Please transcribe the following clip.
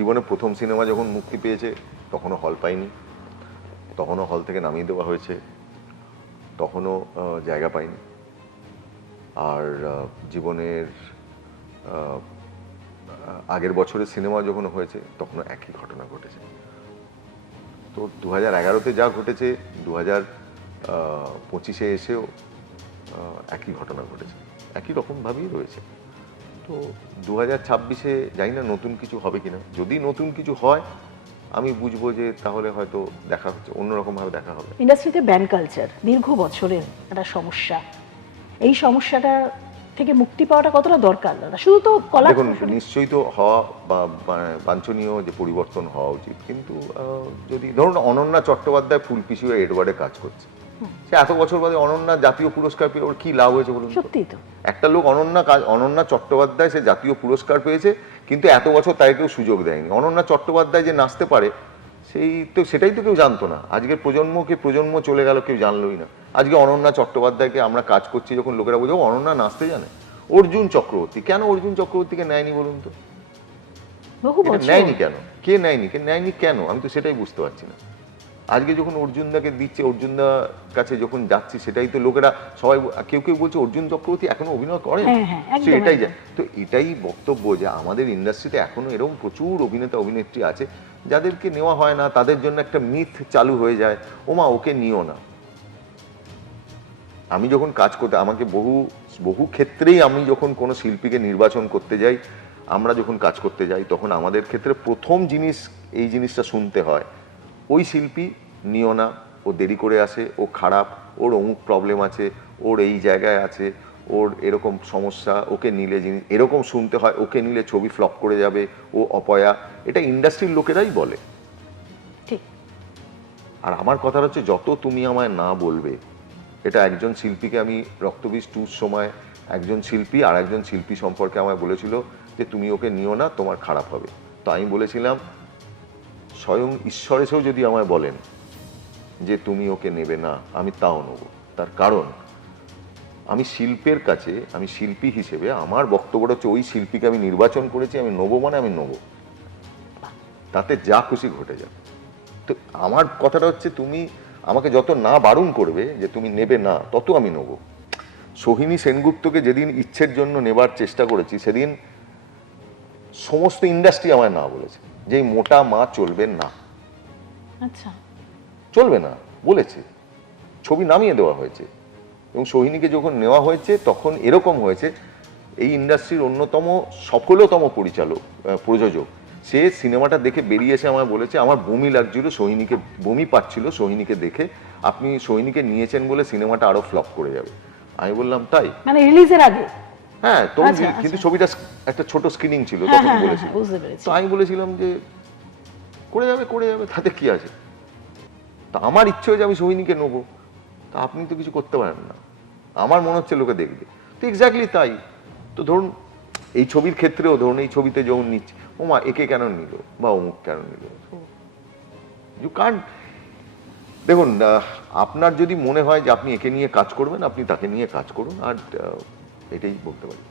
জীবনে প্রথম সিনেমা যখন মুক্তি পেয়েছে তখনও হল পাইনি, তখনও হল থেকে নামিয়ে দেওয়া হয়েছে, তখনও জায়গা পাইনি। আর জীবনের আগের বছরের সিনেমা যখন হয়েছে তখনও একই ঘটনা ঘটেছে। তো 2011-তে যা ঘটেছে 2025-এ এসেও একই ঘটনা ঘটেছে, একই রকমভাবেই রয়েছে। তো 2026-এ জানি না নতুন কিছু হবে কিনা। যদি নতুন কিছু হয় আমি বুঝবো যে তাহলে হয়তো দেখা হচ্ছে, অন্যরকমভাবে দেখা হবে। ইন্ডাস্ট্রিতে ব্যান কালচার দীর্ঘ বছরের একটা সমস্যা। এই সমস্যাটা থেকে মুক্তি পাওয়াটা কতটা দরকার দাদা? শুধু তো কলা দেখুন, নিশ্চয়ই তো হওয়া বা বাঞ্ছনীয় যে পরিবর্তন হওয়া উচিত, কিন্তু যদি ধরুন অনন্যা চট্টোপাধ্যায় ফুলপিসি হয়ে এডওয়ার্ডে কাজ করছে, সে এত বছর বাদে অনন্যা জাতীয় পুরস্কার পেয়ে ওর কি লাভ হয়েছে বলুন? সত্যিই তো একটা লোক অনন্যা চট্টোপাধ্যায়, সে জাতীয় পুরস্কার পেয়েছে, কিন্তু এত বছর তাই কেউ সুযোগ দেয়নি। অনন্যা চট্টোপাধ্যায় যে নাচতে পারে সেটাই তো কেউ জানতো না। আজকের প্রজন্ম চলে গেল, কেউ জানলোই না। আজকে অনন্যা চট্টোপাধ্যায়কে আমরা কাজ করছি যখন, লোকেরা বলছে অনন্যা নাচতে জানে। অর্জুন চক্রবর্তী, কেন অর্জুন চক্রবর্তীকে নেয়নি বলুন তো? বহু বছর নেয়নি কেন? কে নেয়নি কেন? আমি তো সেটাই বুঝতে পারছি না। আজকে যখন অর্জুনদাকে দিচ্ছে, অর্জুনদা কাছে যখন যাচ্ছি, সেটাই তো লোকেরা সবাই কেউ কেউ বলছে অর্জুন চক্রবর্তী এখনো অভিনয় করে। এটাই তো এটাই বক্তব্য যে আমাদের ইন্ডাস্ট্রিতে এখনো এরকম প্রচুর অভিনেতা অভিনেত্রী আছে যাদেরকে নেওয়া হয় না। তাদের জন্য একটা মিথ চালু হয়ে যায়, ওমা ওকে নিও না। আমি যখন কাজ করতে, আমাকে বহু ক্ষেত্রেই আমি যখন কোনো শিল্পীকে নির্বাচন করতে যাই, আমরা যখন কাজ করতে যাই, তখন আমাদের ক্ষেত্রে প্রথম এই জিনিসটা শুনতে হয়, ওই শিল্পী নিও না, ও দেরি করে আসে, ও খারাপ, ওর অমুক প্রবলেম আছে, ওর এই জায়গায় আছে, ওর এরকম সমস্যা, ওকে নিলে এরকম শুনতে হয়, ওকে নিলে ছবি ফ্লপ করে যাবে, ও অপয়া। এটা ইন্ডাস্ট্রির লোকেরাই বলে। ঠিক। আর আমার কথা হচ্ছে, যত তুমি আমায় না বলবে, এটা একজন শিল্পীকে আমি রক্তবীজ 2-র সময় একজন শিল্পী আর একজন শিল্পী সম্পর্কে আমায় বলেছিল যে তুমি ওকে নিও না, তোমার খারাপ হবে। তো আমি বলেছিলাম, স্বয়ং ঈশ্বর এসেও যদি আমায় বলেন যে তুমি ওকে নেবে না, আমি তাও নেব। তার কারণ আমি শিল্পের কাছে, আমি শিল্পী হিসেবে আমার বক্তব্যটা হচ্ছে, ওই শিল্পীকে আমি নির্বাচন করেছি, আমি নেবো মানে আমি নেবো, তাতে যা খুশি ঘটে যাবে। তো আমার কথাটা হচ্ছে, তুমি আমাকে যত না বারণ করবে যে তুমি নেবে না, তত আমি নেব। সোহিনী সেনগুপ্তকে যেদিন ইচ্ছের জন্য নেবার চেষ্টা করেছি, সেদিন সমস্ত ইন্ডাস্ট্রি আমায় না বলেছে যে এই মোটা মা চলবে না। আচ্ছা, চলবে না বলেছে, ছবি নামিয়ে দেওয়া হয়েছে। এবং সোহিনীকে যখন নেওয়া হয়েছে তখন এরকম হয়েছে, এই ইন্ডাস্ট্রির অন্যতম সফলতম প্রযোজক, সে সিনেমাটা দেখে বেরিয়ে এসে আমায় বলেছে আমার বমি লাগছিল, বমি পাচ্ছিল সোহিনীকে দেখে, আপনি সোহিনীকে নিয়েছেন বলে সিনেমাটা আরো ফ্লপ করে যাবে। আমি বললাম তাই? মানে রিলিজের আগে? হ্যাঁ, তখন কিন্তু ছবিটা একটা ছোট স্ক্রিনিং ছিল, তখন বলেছিল। তো আমি বলেছিলাম যে করে যাবে, তাতে কি আছে। তা আমার ইচ্ছে হয়েছে আমি সোহিনীকে নেবো, তা আপনি তো কিছু করতে পারেন না। আমার মনে হচ্ছে লোকে দেখবে, তো এক্স্যাক্টলি তাই। তো ধরুন এই ছবির ক্ষেত্রেও, ধরুন এই ছবিতে যখন নিচ্ছে, ওমা একে কেন নিল বা অমুক কেন নিল, ইউ কান্ট। দেখুন, আপনার যদি মনে হয় যে আপনি একে নিয়ে কাজ করবেন, আপনি তাকে নিয়ে কাজ করুন, আর এটাই বলতে পারি।